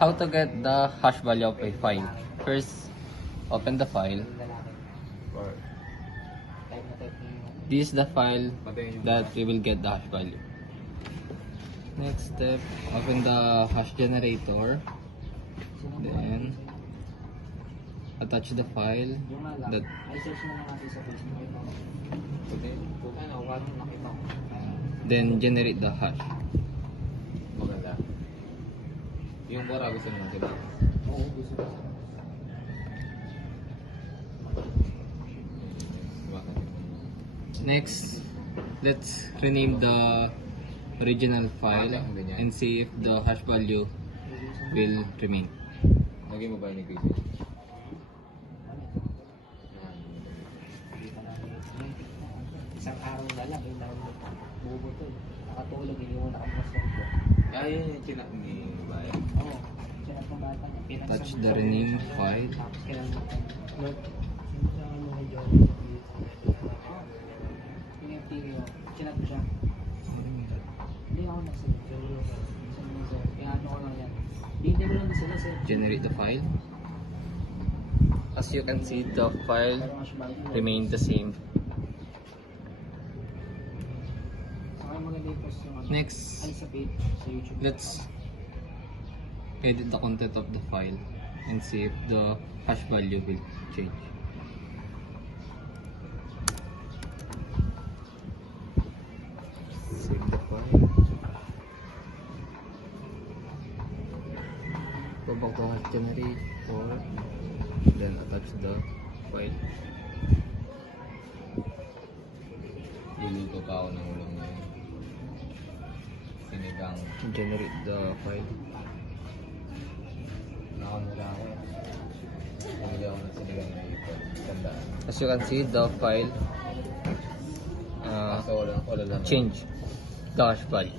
How to get the hash value of a file. First, open the file. This is the file that we will get the hash value. Next step, open the hash generator. Then, attach the file that then generate the hash. Maganda. Yung Bora gusto naman sila. Oo, gusto ko. Next, let's rename the original file and see if the hash value will remain. Lagay mo ba yung nag-visit? Isang araw na lang, yung bubutol. Nakatulog, hindi mo nakamasok ko. Kaya yun yung chinak ni Bayan. Oo, siya ng bata niya. Touch the rename file. Tapos kailangan chinat ko siya. Hindi ako nagsalit. Kaya ano ko lang yan. Hindi ko lang sila sir. Generate the file. As you can see, the file remained the same. Saka maganda yung post yung Next, sa page sa YouTube. let's edit the content of the file and see if the hash value will change. Save the file. Go back to hash generator, then attach the file. Luluto pa ako ng ulam ngayon. Sinigang. Generate the file. Nakamula ako. Bumili ako ng sinigang na ipon. Tandaan. As you can see, the file Kaso wala lang. change the hash value.